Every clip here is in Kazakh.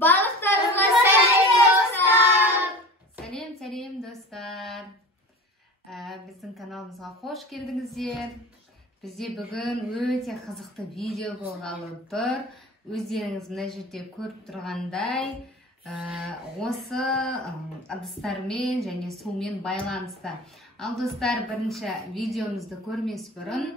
Барлықтарыңызға сәлем достар. Сәлем достар. Біздің каналымызға қош келдіңіздер. Бізде бүгін өте қызықты видео болғалы тұр. Өздеріңіз мына жерде көріп тұрғандай, осы ыдыстармен және сумен байланысты. Ал достар, бірінші видеомызды көрмес бұрын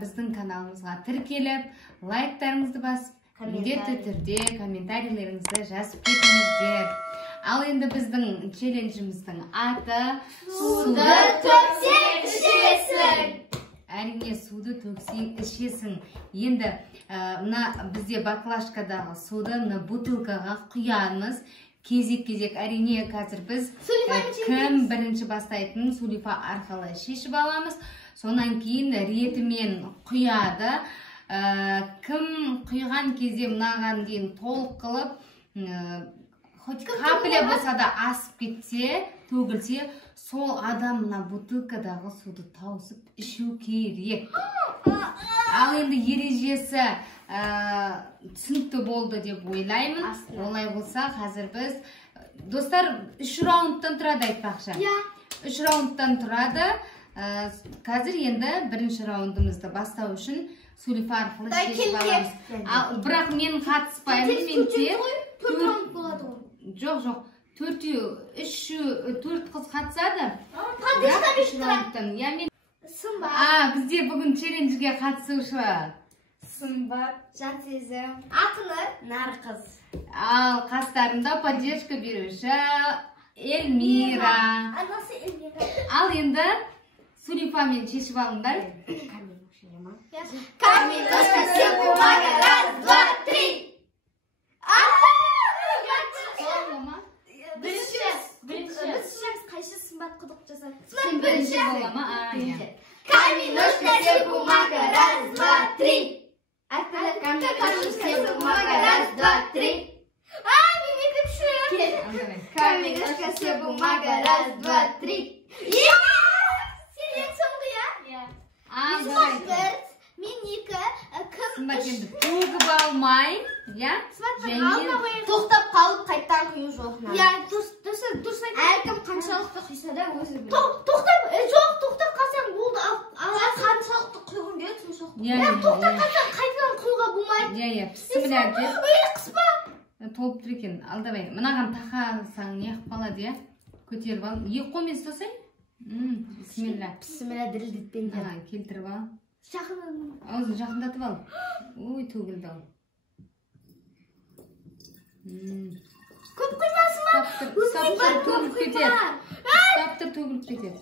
біздің каналымызға тіркеліп, лайктарыңызды басып, міндетті түрде комментарийлеріңізді жазып кетіңіздер. Ал енді біздің челленджіміздің аты Суды төксең ішесің. Әрине, суды төксең ішесің. Енді мына бізде баклажкадағы суды мына бутылкаға құямыз. Кезек-кезек, әрине, қазір біз кім бірінші бастайтын Сулифа арқылы шешіп аламыз. Сонан кейін ретімен құяды. Кім құйған кезде мынаған дейін толық қылып, хоть капля болса да асып кетсе, төгілсе, сол адам мына бутылкадағы суды тауысып ішу керек. Ал енді ережесі түсінікті болды деп ойлаймын. Олай болса, қазір біз достар 3 раундтан тұрады айтпақшы. 3 раундтан тұрады. Қазір енді бірінші раундымызды бастау үшін Сулифа арқылы шешіп аламыз. Бірақ мен қатыспаймын, мен тек 4 раунд болады ғой. Жоқ, 4 қыз қатысады. Бірақ 3 раундтан. Сымбат. Бізде бүгін челленджге қатысушы Сымбат, Жатсезім, Ақыныр, Нарқыз. Ал қастарында поддержка беруші Эльмира. Ал енді Сулифамен шешіп алыңдар. Камень, ножка, все, бумага, раз, два, три. Бірінші қайшы Сымбат құдық жасады? Сен бірінші бола ма? Камень, ножка, все, бумага, раз, два, три. Камень, ножка, все, бумага, раз, два, три. Мен екіп шуым. Камень, ножка, все, бумага, раз, два, три. Сен ең соңғы, я? Сымбат бір, мен екі, кім Сымбат енді төгіп алмай, тоқтап қалып қайттан құю жоқ. Дұрыс айтып. Әркім қаншалықты құйса да өзі біледі. Тоқтап қалсаң болды. Қаншалықты құйғың келеді соншалықты. Тоқтап қалсаң қайтадан құюға болмайды. Бісміллә деп. Қыспа. Толып тұр екен. Алдабай, мынаған тақасаң не қып қала де. Көтеріп ал. Екі қолмен ұстасай. Бісміллә. Бісміллә дірілдетпен. Келтіріп ал. Жақындатып. Аузын жақындатып ал. Ой, төгілді ал. Көп құймасы ма? Ұстаптыр, төгіліп кетеді. Ұстаптыр, төгіліп кетеді.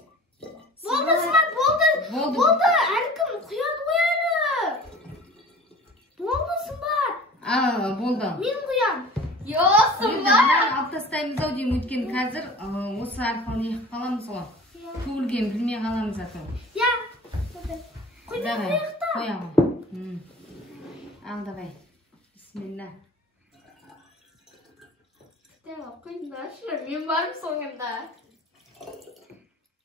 Болды, Сымбат, болды. Әркім құяды қояды. Болды, Сымбат. Болды. Мен құям. Жоқ, Сымбат. Алып тастаймыз ау деймін, өткен қазір осы арқылы не қып қаламыз ғой. Төгілген білмей қаламыз аты. Қоямын. Алдабай. Бісміллә. Құйындашы, мен барым соңында.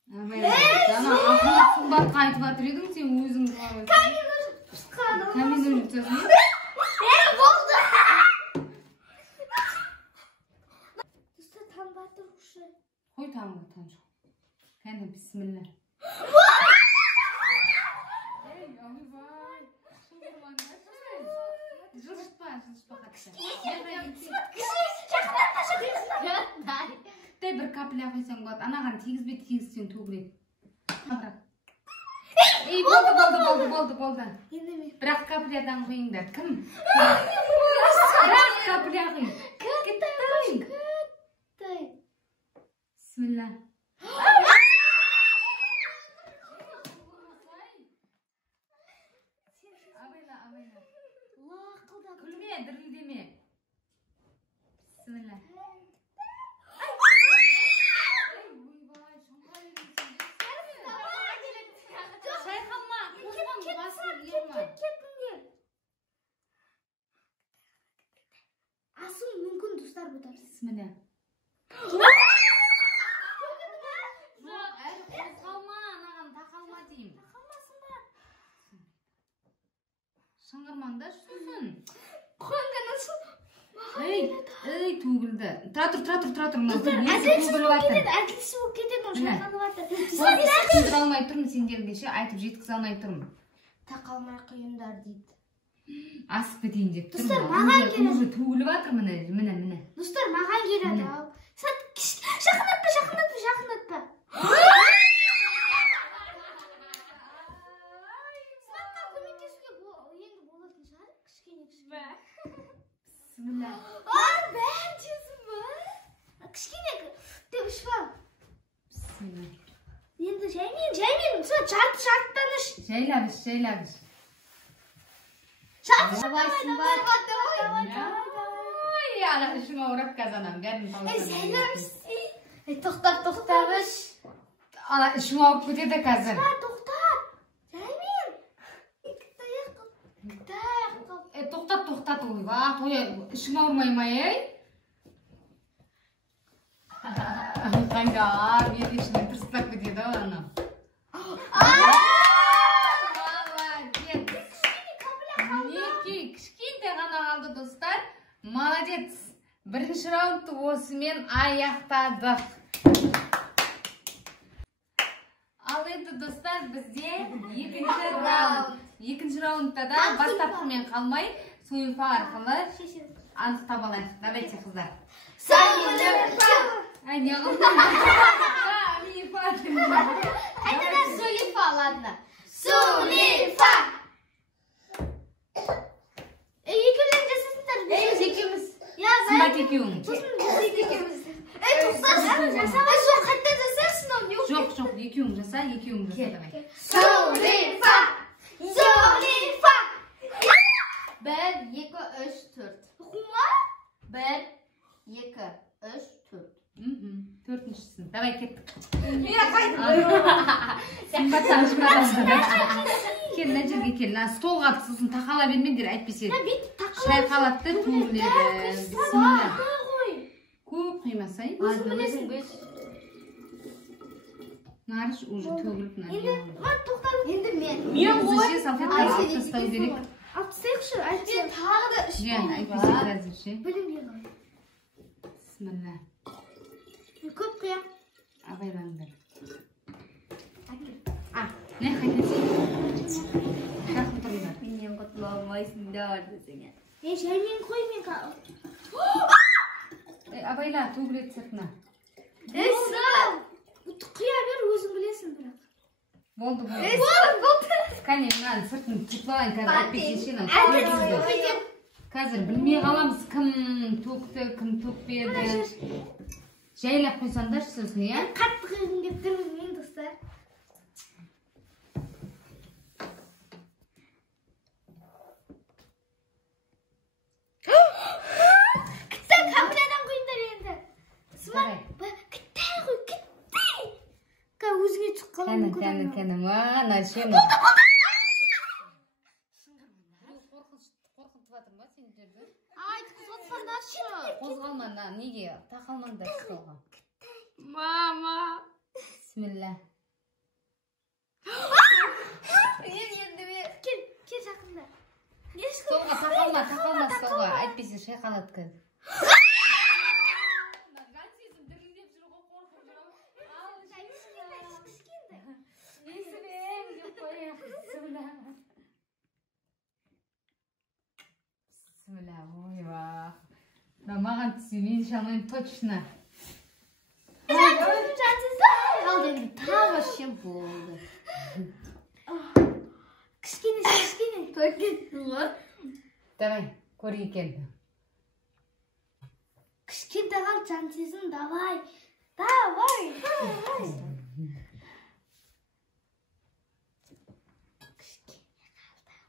Жана ақылы Сымбатқа айтып атыр едің, сен өзің қалай. Камин ұжытасың. Болды. Достар, танбатыр ұшы. Қой таңғы. Кәні, бісміллә. Жылышпа қатты. Бір капля қойсаң болады. Анаған тегізбе-тегізсең төгіледі. Болды. Бірақ каплядан қойыңдар. Кім? Бірақ капля қой. Кіттай. Бісміллә. Күлме, дірілдеме. Бісміллә. Шайқалма, қозған басын ерма. Асу мүмкін достар бұдар. Бісміллә. Қозғалма, анаған тақалма деймін. Шыңғырмаңда шүсін. Қойынға насыл? Ey, төгілді. Тұра тұр. Достар, әділсіз болып кетеді, ол шайқалып жатыр. Түсіндіре алмай тұрмын сендерге ше, айтып жеткізе алмай тұрмын. Тақалмай құйындар дейді. Асып кетейін деп тұрмын. Достар, маған келеді. Уже төгіліп жатыр міне. Достар, маған келеді. Жақындатпа. Сынаққа көмектесуге енді болатын шығар, кішкене. Bismillah. Бәрін тезім ба? Кішкене деп ұшпал. Bismillah. Енді жаймен, жарттан үш. Жайлағыш. Ой, ана ішіме ұрап қазанам, бәрін Жайлағыш. Тоқтап. Ана ішіме ұрып кетеді қазір. Тоқтап. Жаймен. Тоқтат, ойға, ішіме ұрмай ма, Қанға, бері ішінен тұрыстап кетеді, ана. Кішкентай ғана қалды, достар. Молодец. Бірінші раундты осымен аяқтадық. Ал енді, достар, бізде екінші раундта да бастапқымен қалмай, суйфа арқылы анықтап алайық. Давайте, қыздар. Ай, не қылдым? Қайтадан Сулифа, ладно. Сулифа! Екеулерін жасасыңдар. Екеуміз. Сымбат екеуің. Жоқ, қайтадан жасарсың оны. Жоқ, екеуің жаса, давай. Сулифа! 1, 2, 3, 4. Құма? 1, 2, 3, 4. Төртіншісін. Давай, кеттік. Сымбат Кел, мына жерге кел. Столға сосын тақала бермеңдер, әйтпесе. Шайқалатты, төгіледі. Бисмилла. Көп құймасай. Нарыш уже төгіліп. Енді мен. Мен салфетканы алып тастау керек. Алып тастайықшы, әйтпесе тағы да үш Әйтпесе қазір ше. білім. Бисмилла. Көп қия. Абайлаңдар. Не қайтесің? Жақын тұрыңдар. Менен құтыла алмайсыңдар десеңе. Жаймен қой, мен Абайла, төгіледі сыртына. Қия бер, өзің білесің бірақ. Болды. Болды. Кәне, мынаны сыртын тұтылайын қазір әйтпесе. Қазір білмей қаламыз кім төкті, кім төкпеді. Жайлап қойсаңдар сосын, иә? Қатты қиғым деп тұрмыз мен, достар. Кіттай камерадан қойындар енді. Смат, кіттай қой, кіттай. Өзіңе тұққалы мүмкін. Кәні, мана ше. Қорқынтыватыр ма сендерді? Ай, қозғалтпаңдаршы. Қозғалма, неге? Тақалмаңдар столға. Мама. Бисмилла. Кел жақында. Столға тақалма столға. Әйтпесе шайқалады қазір. Бисмилла, ойба. Маған түсе, мен шалмайым точно. Ал енді тавашы болды. Кішкене. Только. Давай, көрге кел. Кішкентай қал жан сезім, давай.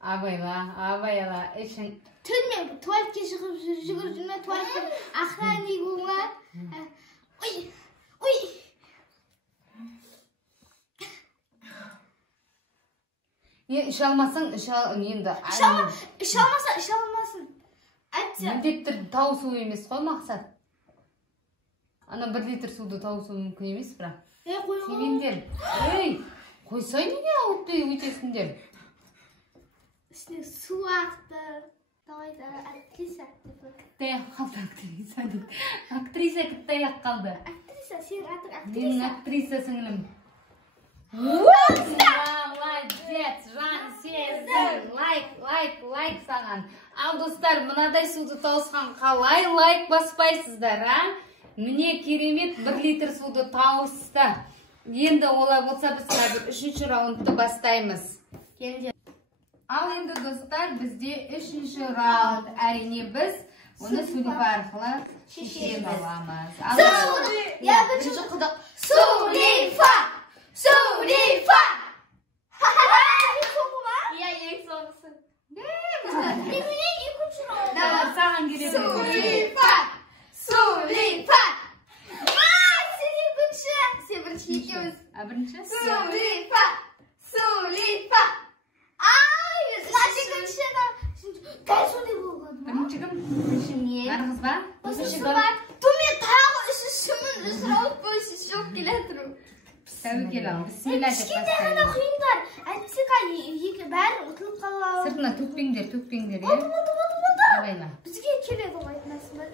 Абайла, ішін. Түнмен туалетке шығып жүгірдіме, туалеттен охранник болма. Ой. Іш алмасаң, енді. Іш алмасын. Міндетті тауысу емес қой мақсат. Ана 1 литр суды тауысу мүмкін емес, бірақ. Семендер. Қойсай неге ауытты өтесіңдер? Үстіне су ақты. Давай, актриса. Кітаяқ қалды актриса дейді. Актриса кітаяқ қалды. Актриса, сен атың Менің актриса. актриса сіңілім. Молодец, Жансезім. Лайк саған. Ал достар, мынадай суды тауысқан қалай лайк баспайсыздар, а? Міне керемет 1 литр суды тауысты. Енді олай болса біз қазір 3-ші раундты бастаймыз. Ал енді достар, бізде 3-ші раунд. Әрине біз оны Сулифа арқылы шешіп аламыз. Я бірінші құдық. Сулифа! Сулифа! Я ең соңғысы. Мен екінші раунд. Саған келеді. Сулифа! Сулифа! Сен екінші. Сен бірінші екеуміз. Бірінші? Сулифа! Сулифа! Екінші да. Дәл сондай болған. Бірінші кім? Нарғыз ба? Үшінші бар. Мен тағы үшіншімін. 3 раунд бойы үшінші жоқ келе тұрмын. Тәуекел ал. Бісмилла деп Кішкентай ғана бастаймыз. құйыңдар. Әйтпесе бәрі ұтылып қалау. Сыртына төкпеңдер, иә? Болды. Абайла. Бізге келеді ғой айтмасындар.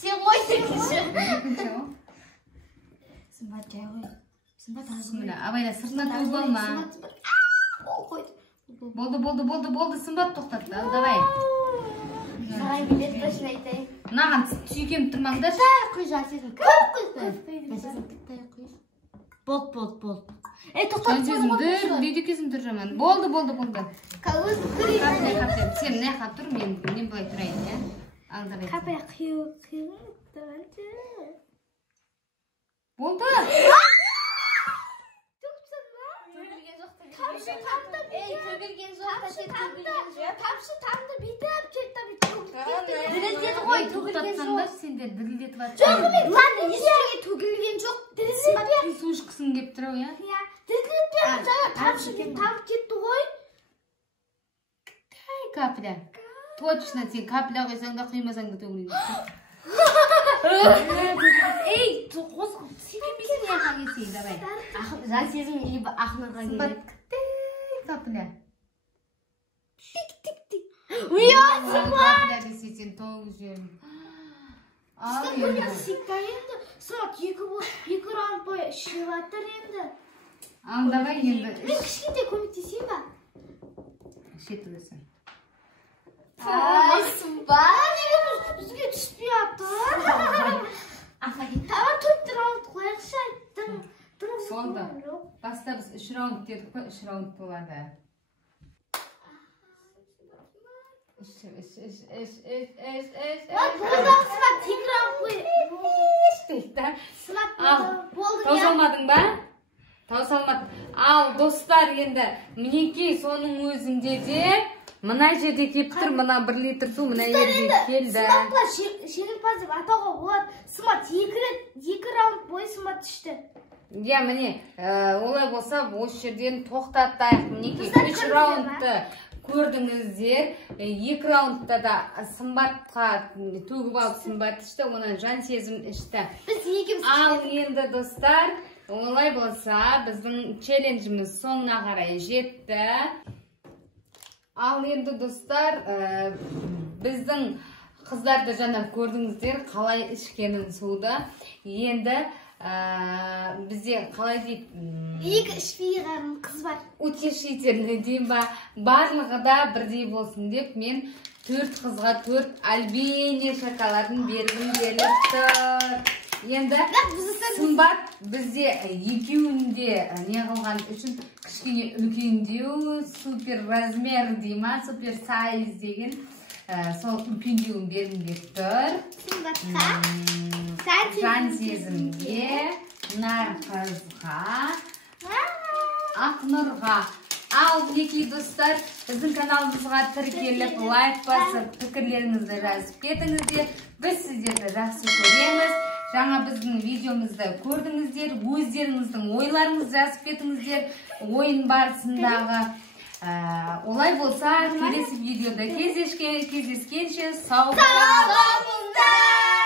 Сен ғой екінші. Екінші ол. Сымбат жай ғой. Сымбат аз ғой. Бісмилла. Абайла, сыртына төгіп алма. Ол қойды. Болды. Сымбат тоқтатты. Ал, давай. Саған билет башын айтайын. Мынаған сүйкем тұрмаңдар. Құй Жансезім. Көп құй. Болды. Тоқтат. Жансезім дейді кезім тұр жаман. Болды. Қаптай. Сен не қап тұр, мен былай тұрайын, иә? Ал, давай. Қапай қиыл. Болды. Тамшы тамды бүйтіп кетті. Дірілдеді ғой, төгілген жоқ. Сендер дірілдетіп атыр. Жоқ, ладно, ешкімге төгілген жоқ. Дірілдетпе. Су ішкісін кеп тұрау, иә? Дірілдетпе, тамшы тамып кетті ғой. Капля. Точно, сен капля қойсаң да құймасаң да төгіледі. Ей, қосқып, секенбесін яқа кетсей, давай. Жансезім либо ақнарға келеді. Капля. Тик. Капля десе сен тоғыз жерін. Сектайынды, сұрат 2 раунд бойы ішіп атыр енді. Ал, давай енді. Мен кішкенде көмектесейін ба? Шеті өсін. Ай, сымбат. Бізге түспей атыр. Тағы 4 раунд қояқшы айттың. Болды. Баста біз 3 раунд дедік қой, 3 раунд болады. Болды, сымбат 2 раунд қой. Сымбат болды. Таусалмадың ба? Таусалмады. Ал, достар, енді мінекей соның өзінде де мына жерде кеп тұр, мына 1 литр су мына жерде келді. Сымбатқа жеңімпаз деп атауға болады. Сымбат 2 раунд бойы сымбат ішті. Иә, міне, олай болса, осы жерден тоқтаттайық. Мінекей 3 раундты көрдіңіздер. 2 раундта да сымбатқа төгіп алып сымбат ішті, онан Жансезім ішті. Біз екеуміз Ал енді достар, олай болса, біздің челленджіміз соңына қарай жетті. Ал енді достар, біздің қыздарды жаңа көрдіңіздер, қалай ішкенін суды. Енді бізде қалай дейді? 2 ішпей қалған қыз бар. Утешительный дейм ба, барлығы да бірдей болсын деп, мен 4 қызға 4 альбине шоколадын бергім келіп тұр. Енді сымбат бізде екеуінде не қылған үшін кішкене үлкендеу, супер размер дейма, супер сайз деген сол үлкендеуін бергім келіп тұр. Сымбатқа, Жансезімге, Нарқызға, Ақнұрға. Ал, мінекей достар, біздің каналымызға тіркеліп, лайк басып, пікірлеріңізді жазып кетіңіздер. Біз сіздерді жақсы көреміз. Жаңа біздің видеомызды көрдіңіздер, өздеріңіздің ойларыңызды жазып кетіңіздер. Ойын барысындағы. Олай болса, келесі видеода кездескенше сау болыңыздар.